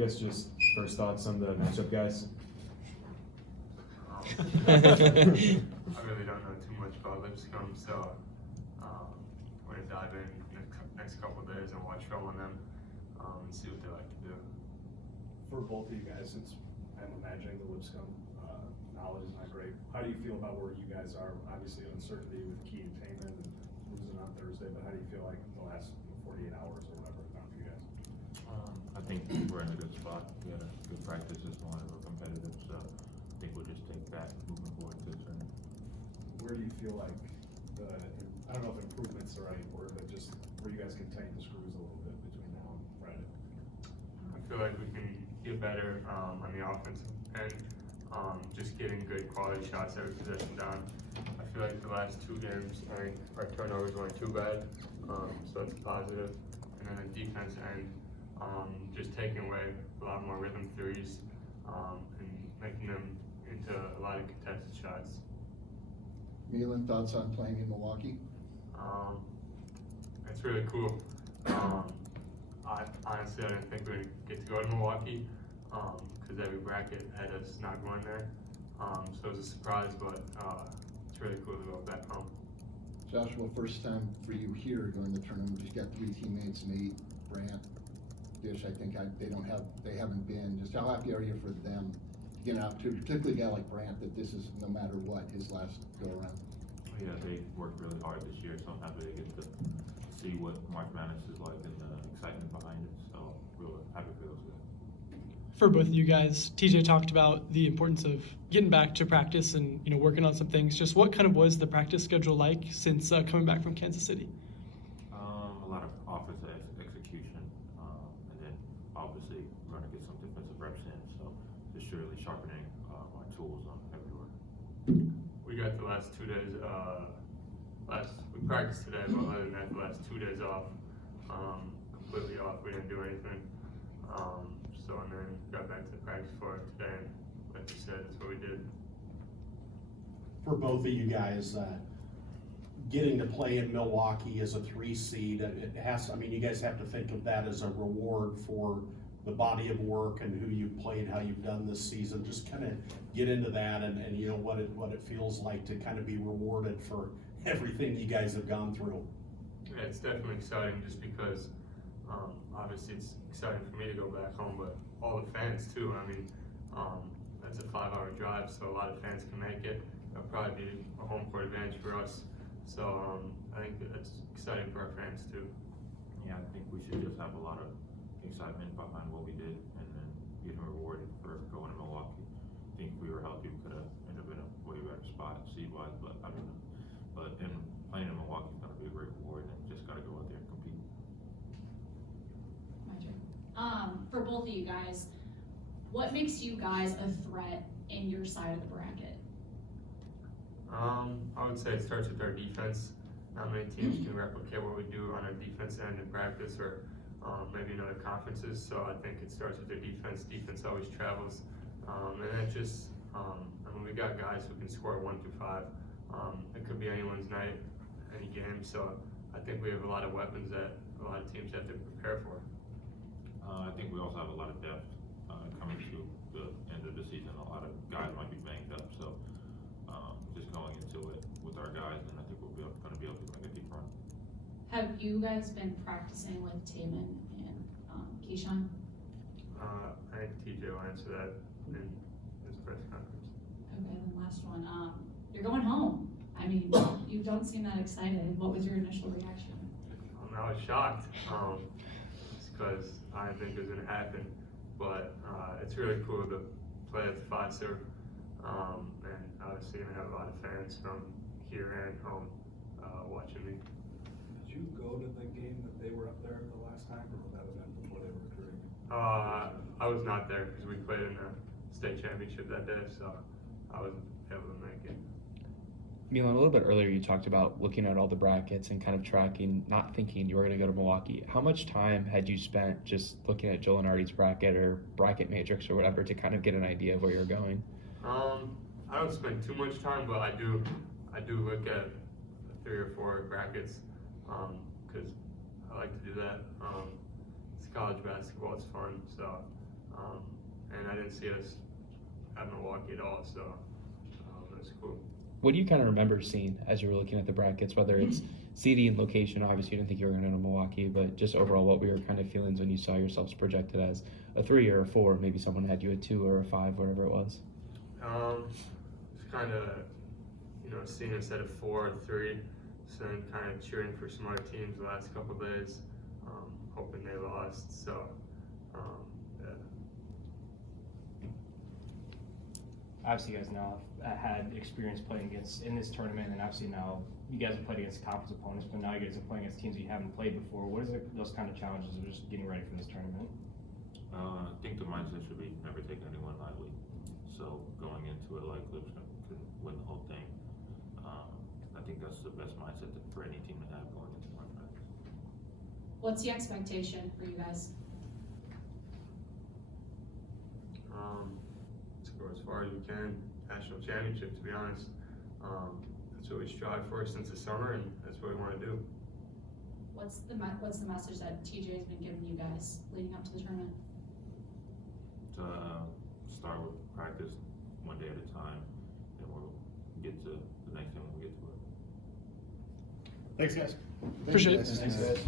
guess just first thoughts on the matchup, guys. I really don't know too much about Lipscomb, so we're gonna dive in next couple of days and watch film on them and see what they like to do. For both of you guys, since I'm imagining the Lipscomb knowledge is not great, how do you feel about where you guys are? Obviously, uncertainty with Key and Taman and losing on Thursday, but how do you feel like the last 48 hours or whatever it's gone for you guys? I think we're in a good spot. We had a good practice this morning. We're competitive, so I think we'll just take that moving forward to the tournament. Where do you feel like I don't know if improvement's the right word, but just where you guys can tighten the screws a little bit between now and Friday? I feel like we can get better on the offensive end, just getting good quality shots every possession down. I feel like the last two games, our turnovers weren't too bad, so it's positive. And then the defense end, just taking away a lot more rhythm threes and making them into a lot of contested shots. Milan, thoughts on playing in Milwaukee? It's really cool. I honestly didn't think we would get to go to Milwaukee because every bracket had us not going there. So it was a surprise, but it's really cool to go back home. Joshua, first time for you here during the tournament. You've got 3 teammates, Nate, Brant, Dish. I think they haven't been. Just how happy are you for them to get an opportunity, particularly a guy like Brant, that this is no matter what his last go around? Yeah, they worked really hard this year, so I'm happy to get to see what March Madness is like and the excitement behind it. So real happy for those guys. For both of you guys, TJ talked about the importance of getting back to practice and working on some things. Just what kind of was the practice schedule like since coming back from Kansas City? A lot of offensive execution, and then obviously we're going to get some defensive reps in. So just really sharpening our tools on everywhere. We got the last 2 days. We practiced today, but other than that, the last 2 days off, completely off. We didn't do anything. And then got back to the practice floor today, and like you said, that's what we did. For both of you guys, getting to play in Milwaukee as a 3 seed, it has. I mean, you guys have to think of that as a reward for the body of work and who you've played, how you've done this season. Just kind of get into that and what it feels like to kind of be rewarded for everything you guys have gone through. Yeah, it's definitely exciting just because obviously it's exciting for me to go back home, but all the fans too. I mean, that's a 5-hour drive, so a lot of fans can make it. It'll probably be a home court advantage for us. So I think that's exciting for our fans too. Yeah, I think we should just have a lot of excitement behind what we did and then getting rewarded for going to Milwaukee. I think if we were healthy, we could have ended up in a way better spot seed-wise, but I don't know. But playing in Milwaukee is going to be a great reward, and just got to go out there and compete. My turn. For both of you guys, what makes you guys a threat in your side of the bracket? I would say it starts with our defense. Not many teams can replicate what we do on our defense end in practice or maybe in other conferences. So I think it starts with their defense. Defense always travels. And it just, we got guys who can score 1 through 5. It could be anyone's night, any game. So I think we have a lot of weapons that a lot of teams have to prepare for. I think we also have a lot of depth coming to the end of the season. A lot of guys might be banged up, so just going into it with our guys, and I think we'll be going to be able to make a deep run. Have you guys been practicing with Taman and Keyshawn? I think TJ will answer that in his press conference. Okay, then last one. You're going home. I mean, you don't seem that excited. What was your initial reaction? I was shocked, because I didn't think it was going to happen, but it's really cool to play at the Fiserv, and obviously going to have a lot of fans from here and home watching me. Did you go to the game that they were up there the last time, or would that have been before they were recruiting? I was not there because we played in the state championship that day, so I wasn't able to make it. Milan, a little bit earlier you talked about looking at all the brackets and kind of tracking, not thinking you were going to go to Milwaukee. How much time had you spent just looking at Joe Lenardi's bracket or bracket matrix or whatever to kind of get an idea of where you're going? I don't spend too much time, but I do look at 3 or 4 brackets because I like to do that. It's college basketball, it's fun, so And I didn't see us at Milwaukee at all, so that's cool. What do you kind of remember seeing as you were looking at the brackets, whether it's seeding and location? Obviously, you didn't think you were going to Milwaukee, but just overall, what were your kind of feelings when you saw yourselves projected as a 3 or a 4? Maybe someone had you a 2 or a 5, whatever it was. It's kind of, seeing us at a 4 or 3, so then kind of cheering for some other teams the last couple of days, hoping they lost. So, yeah. Obviously, you guys now have had experience playing against in this tournament, and obviously now you guys have played against conference opponents, but now you guys are playing against teams that you haven't played before. What is those kind of challenges of just getting ready for this tournament? I think the mindset should be never take anyone lightly. So going into it like Lipscomb could win the whole thing. I think that's the best mindset for any team to have going into contract. What's the expectation for you guys? To go as far as we can, national championship, to be honest. That's what we strive for since the summer, and that's what we want to do. What's the message that TJ has been giving you guys leading up to the tournament? To start with practice one day at a time, and we'll get to the next thing when we get to it. Thanks, guys. Appreciate it. Thanks, guys.